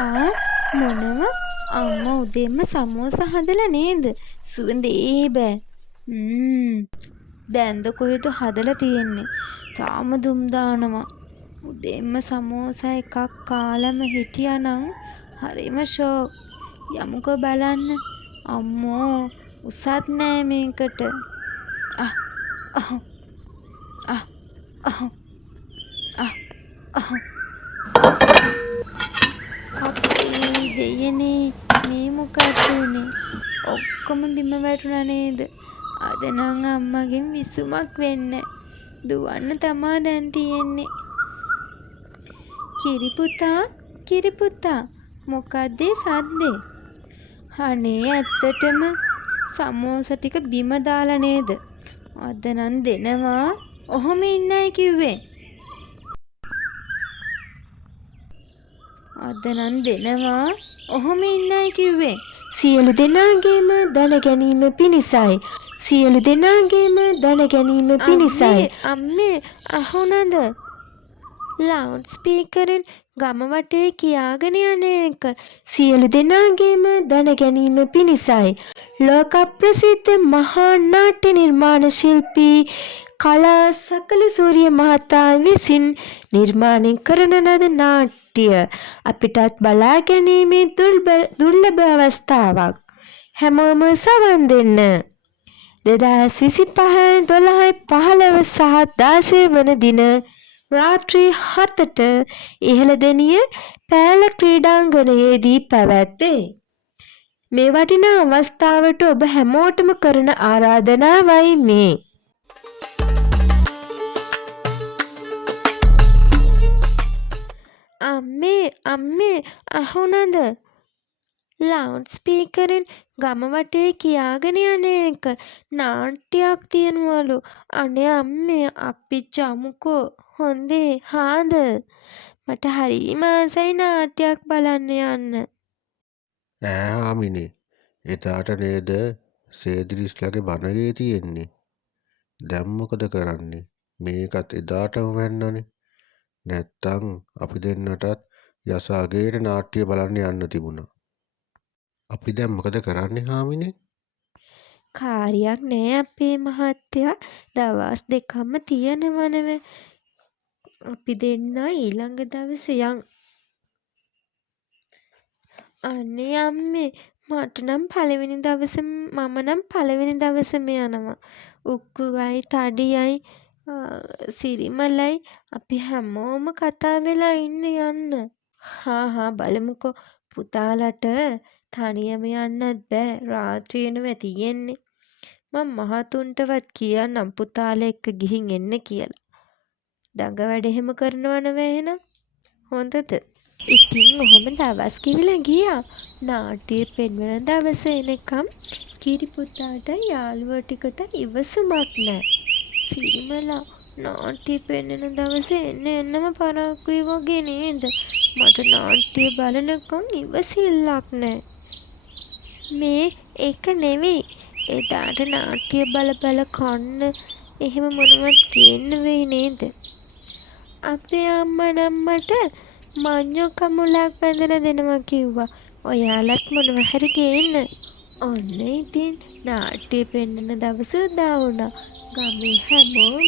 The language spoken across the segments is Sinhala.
ආ මොනව අම්මා උදේම සමෝසා හදලා නේද? සුවඳේ බෑ. දැන්ද කොහෙද හදලා තියෙන්නේ? තාම දුම් දානවා. උදේම සමෝසා එකක් කාලම හිටියානම් හරිම ෂෝක්. යමුකෝ බලන්න. අම්මෝ උසත් නෑ මේකට. අහ් අහ් අහ් අහ් අහ් අහ් අපේ දෙයනේ මේ මොකක්ද උනේ? ඔක්කොම බිම වැටුණා නේද? අද නම් අම්මගෙන් විසුමක් වෙන්නේ. දුවන්න තමා දැන් තියෙන්නේ. කිරි පුතා මොකද්ද සද්දේ? අනේ ඇත්තටම සමෝසා ටික බිම දාලා නේද? අද නම් දෙනවා. ඔහොම ඉන්නයි කිව්වේ. අද නම් දෙනවා. ඔහොම ඉන්නයි කිව්වේ. සියලු දෙනාගේම දැන ගැනීම පිණිසයි. සියලු දෙනාගේම දැන ගැනීම පිණිසයි. අම්මේ අහුණද? ලවුඩ් ස්පීකරෙන් ගම වටේ කියාගෙන යන එක. සියලු දෙනාගේම දැන ගැනීම පිණිසයි. ලෝක ප්‍රසිද්ධ මහා නාට්‍ය නිර්මාණ ශිල්පී කලා සකල සූරිය මහතා විසින් නිර්මාණය කරන ලද නාට්‍ය අපිටත් බලා ගැනීමේ දුර්ලභ අවස්ථාවක්. හැමෝම සවන් දෙන්න. 2025 12 15 සහ 16 වන දින රාත්‍රී 7ට ඉහළදෙනිය පෑල ක්‍රීඩාංගණයේදී පැවැත්වේ. මේ වටිනා අවස්ථාවට ඔබ හැමෝටම කරන ආරාධනාවයි මේ. අම්මේ අහුණද? ලවුඩ් ස්පීකරෙන් ගම වටේ කියාගෙන යන එක. නාට්‍යයක් තියෙනවලු. අනේ අම්මේ අපි ජමුකෝ. හොඳේ හාද? මට හරිම ආසයි නාට්‍යයක් බලන්න යන්න. ආමිනේ එදාට නේද සේදිලිස්ලගේ බණගේ තියෙන්නේ. දැන් මොකද කරන්නේ? මේකත් එදාටම වෙන්නනේ. නැත්තම් අපි දෙන්නටත් යසාගේට නාට්‍ය බලන්න යන්න තිබුණා. අපි දැන් මොකද කරන්නේ හාමිනේ? කාර්යයක් නෑ අපේ මහත්තයා. දවස් දෙකක්ම තියෙනවනව. අපි දෙන්න ඊළඟ දවසේ යන්. අනේ අම්මේ මම නම් පළවෙනි දවසේම යනවා. උක්කුවයි තඩියයි සිරිමලයි අපි හැමෝම කතා වෙලා යන්න. හා බලමුකෝ. පුතාලට තනියම යන්නත් බෑ. රාත්‍රියේම තියෙන්නේ. මම මහතුන්ටවත් කියන්නම් පුතාලා එක්ක ගිහින් එන්න කියලා. දඟ වැඩ එහෙම කරනවනව එහෙනම්. හොඳද? ඉතින් ඔහොම දවස් කිවිලා ගියා. නාට්‍යය පෙන්වන දවස එනකම් කිරි පුතාට යාළුවෝ ටිකට ඉවසුමක් නෑ. සිරිමලා නාට්‍ය පෙන්වන දවසේ එන්නම පරක්කුයි වගේ නේද? මට නාට්‍ය බලනකම් ඉවසිල්ලක් නෑ. මේ ඒක නෙවෙයි. එදාට නාට්‍ය බල කන්න එහෙම මොනවත් ගේන්න වෙයි නේද? අපේ අම්මා නම් මට මඤ්ඤෝ කමුලක් බැඳලා දෙනවා කිව්වා. ඔයාලත් මොනවා හරි ගේන්න. ඔන්න ඉතින් නාට්‍ය පෙන්වන දවස උදා වුණා. ගමේ හැමෝම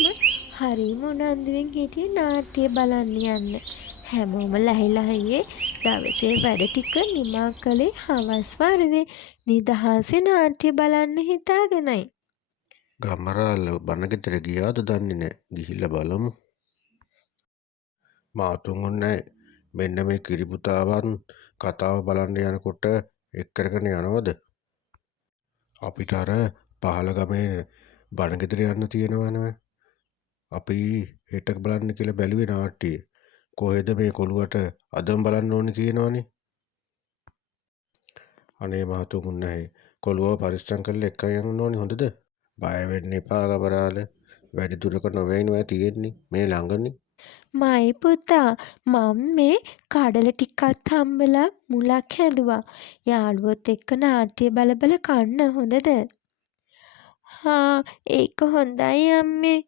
හරිම උනන්දුවෙන් හිටියේ නාට්‍ය බලන්න යන්න. හැමෝම ලහිලහියේ දවසේ වැඩ ටික නිමා කළේ හවස් වරුවේ නිදහසේ නාට්‍ය බලන්න හිතාගෙනයි. ගමරාල බණගෙදර ගියාද දන්නේ නැහැ. ගිහිල්ලා බලමු. මාතුන් ඔන්නේ මෙන්න මේ කිරිපුතාවන් කතාව බලන්න යනකොට එක් කරගෙන යනවද? අපිට අර පහළ ගමේ බණගෙදර යන්න තියෙනවනේ. අපි හෙට බලන්න කියලා බැලුවේ නාට්‍යය. කොහෙද මේ කොළුවට අදම බලන්න ඕනේ කියනවනේ. අනේ මාතුන් උන්නේ කොළුව පරිස්සම් කරලා එක්ක යන්න ඕනේ හොඳද? බය වෙන්න එපා ගමරාල. වැඩි දුරක නොවේනවා තියෙන්නේ මේ ළඟනේ. මයි පුතා මම මේ කඩල ටිකක් හම්බලා මුලක් හැදුවා. යාළුවොත් එක්ක නාට්‍ය බල කන්න හොඳද? හා ඒක හොඳයි අම්මේ.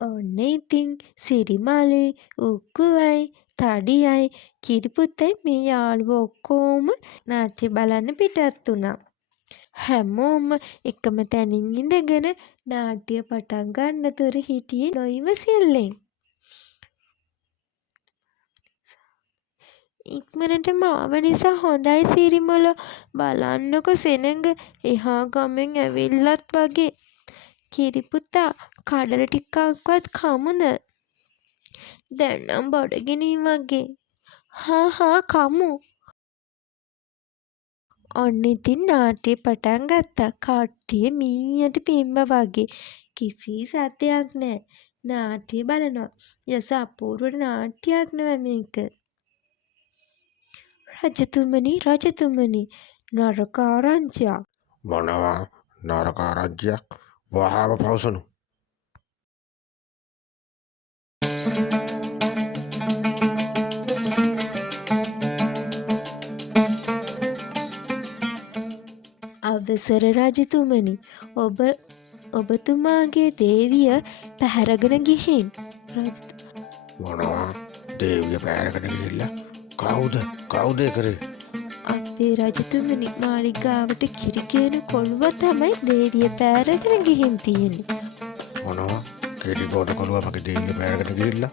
ඔන්න ඉතින් සිරිමලයි උක්කුවයි තඩියයි කිරිපුත්තයි මේ යාළුවෝ ඔක්කොම නාට්‍ය බලන්න පිටත් වුණා. හැමෝම එකම තැනින් ඉඳගෙන නාට්‍ය පටන් ගන්නතුරු හිටියේ නොඉවසිල්ලෙන්. ඉක්මනටම ආව නිසා හොඳයි සිරිමලෝ, බලන්නකො සෙනඟ එහා ගමෙන් ඇවිල්ලත් වගේ. කිරිපුතා කඩල ටිකක්වත් කමුද? දැන් නම් බඩගිනියි වගේ. හා කමු. ඔන්න ඉතින් නාට්‍ය පටන් ගත්තා. කට්ටිය මීයට පිම්බ වගේ. කිසි සද්දයක් නෑ. නාට්‍ය බලනවා. යස අපූර්ව නාට්‍යයක් නෙව මේක. රජතුමනි නරක ආරංචියක්. මොනවා නරක ආරංචියක්? වහාම පවසනු. අවසර රජතුමනි, ඔබතුමාගේ දේවිය පැහැරගෙන ගිහින්. මොනවා දේවිය පැහැරගෙන ගිහිල්ලා? කවුද කරේ? අපේ රජතුමනි, මාලිගාවට කිරි කියන කොළුව තමයි දේවිය පැහැරගෙන ගිහින් තියෙන්නේ. මොනවා කිරි ගොඩ කොළුවා මගේ දේවිය පැහැරගෙන ගිහිල්ලා?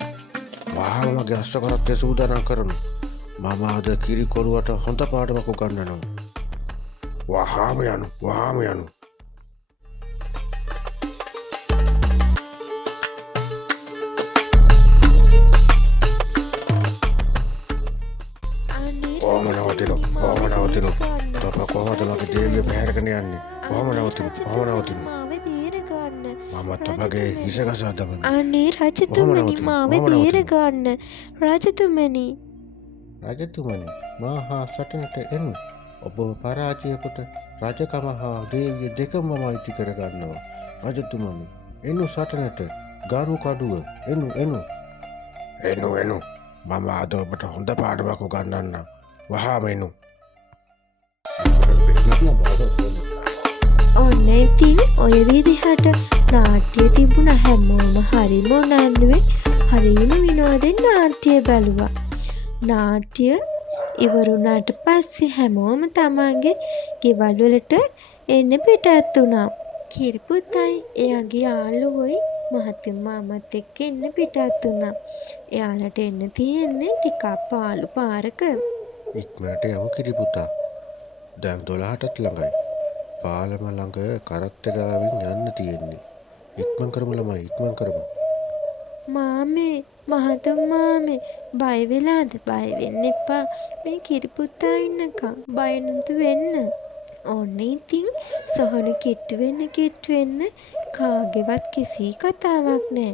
වහාම මගේ අස්ස කරත්තේ සූදානම් කරනු. මම අද කිරි කොළුවට හොඳ පාඩමක් උගන්වනවා. වහාම යනු. කොහොම නවතිනු? තොප කොහොමද මගේ දේවිය පැහැරගෙන යන්නේ? කොහොම නවතිනු? මම තොපගේ හිස ගසා දමමි. අනේ රජතුමනි, මාව බේරගන්න. රජතුමනි, මා හා සටනට එනු. ඔබ පරාජය කොට රජකම හා දේවිය දෙකම මම අයිති කරගන්නවා. රජතුමනි, එනු සටනට. ගානු කඩුව එනු. මම අද ඔබට හොඳ පාඩමක් උගන්වන්නම්. වහාම එනු. ඔන්න ඉතින් ඔය විදිහට නාට්‍ය තිබුණ. හැමෝම හරිම උනන්දුවෙන් හරිම විනෝදෙන් නාට්‍ය බැලුවා. නාට්‍ය ඉවරුණාට පස්සේ හැමෝම තමන්ගේ ගෙවල් වලට එන්න පිටත් වුණා. කිරිපුතයි එයාගේ යාළුවෝයි මහතුන් මාමත් එක්ක එන්න පිටත් වුණා. එයාලට එන්න තියෙන්නේ ටිකක් පාළු පාරක. ඉක්මනට යමු කිරිපුතා. දැන් 12ටත් ළඟයි. පාලම ළඟ කරත්ත ගාවින් යන්න තියෙන්නේ. ඉක්මන් කරමු ළමයි, ඉක්මන් කරමු. මහතුන් මාමේ, බය වෙලාද? බය වෙන්න එපා. මේ කිරිපුතා ඉන්නකම් බය නැතු වෙන්න. ඔන්න ඉතින් සොහන කිට්ටු වෙන්න කාගේවත් කිසි කතාවක් නෑ.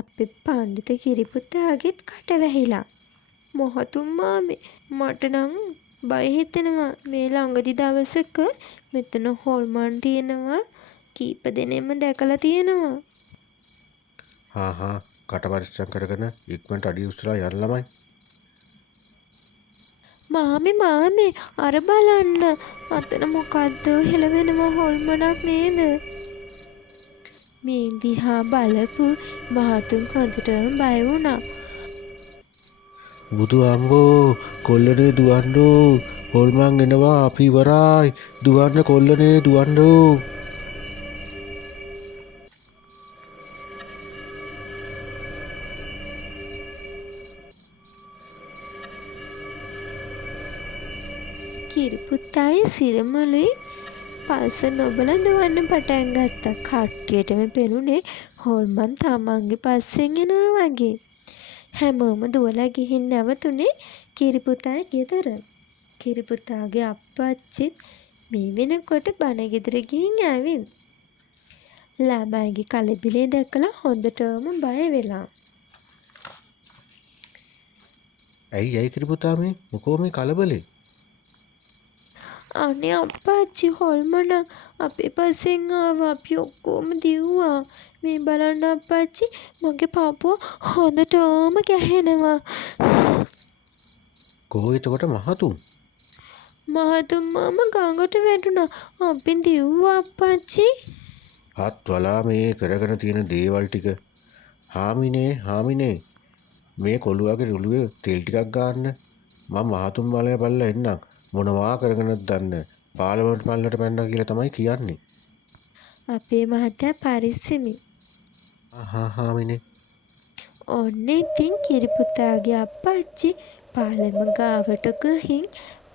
අපේ පණ්ඩිත කිරිපුතාගෙත් කට වැහිලා. මහතුන් මාමේ, මට නම් බය හිතෙනවා. මේ ළඟදි දවසක මෙතන හොල්මන් තියෙනවා. කීප දෙනෙක්ම දැකලා තියෙනවා. හා කට පරිස්සම් කරගෙන ඉක්මනට අඩිය උස්සලා යන්න ළමයි. මාමේ අර බලන්න. අතන මොකද්ද හෙලවෙනවා හොල්මනක් නේද? මේ දිහා බලපු මහතුන් හොඳටම බය වුණා. බුදු අම්බෝ, කොල්ලනේ දුවන්නෝ. හොල්මන් එනවා, අපි ඉවරයි. දුවන්න කොල්ලනේ, දුවන්නෝ. කිරිපුත්තයි සිරිමලුයි පස්ස නොබල දුවන්න පටන් ගත්තා. කට්ටියටම පෙනුනේ හොල්මන් තමන්ගේ පස්සෙන් එනවා වගේ. හැමෝම දුවලා ගිහින් නැවතුනේ කිරිපුතා ගෙදර. කිරිපුතාගේ අප්පච්චිත් මේ වෙනකොට බණ ගෙදර ගිහින් ඇවිත් ළමයිගේ කලබලේ දැකලා හොඳටම බය වෙලා. ඇයි කිරිපුතා මොකෝ මේ කලබලේ? අනේ අප්පච්චි, හොල්මන අපේ පස්සෙන් ආවා. අපි ඔක්කොම දිව්වා. මේ බලන්න අප්පච්චි, මගේ පපුව හොඳටම ගැහෙනවා. කොහොම එතකොට මහතුන් මාමා ගඟට වැටුණා. අපි දිව්වා අප්පච්චි. හත් වලා මේ කරගෙන තියෙන දේවල් ටික. හාමිනේ මේ කොළුවගේ රුළුවේ තෙල් ටිකක් ගන්න. මම මහතුන් මලය බලලා එන්නම්. මොනවා කරගෙනද දන්නේ. පාර්ලිමේන්තු මල්ලට පැනලා කියලා තමයි කියන්නේ. අපේ මහත්තයා පරිස්සමෙන්. හාමිනේ. ඔන්න ඉතින් කිරිපුතාගේ අප්පච්චි පාලම ගාවට ගිහින්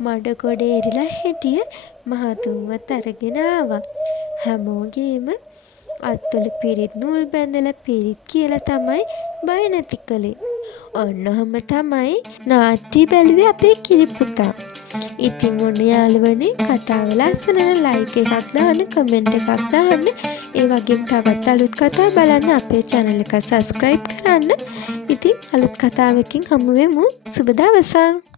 මඩ ගොඩ එරිලා හිටිය මහතුන්වත් අරගෙන ආවා. හැමෝගේම අත්වල පිරිත් නූල් බැඳලා පිරිත් කියලා තමයි බය නැති කළේ. ඔන්න ඔහම තමයි නාට්‍ය බැලුවේ අපේ කිරිපුතා. ඉතින් ඔන්න යාළුවනේ කතාව ලස්සන ලයික් එකක් දාන්න, කමෙන්ට් එකක් දාන්න. ඒ වගේම තවත් අලුත් කතා බලන්න අපේ channel එක subscribe කරන්න. ඉතින් අලුත් කතාවකින් හමු වෙමු. සුබ දවසක්.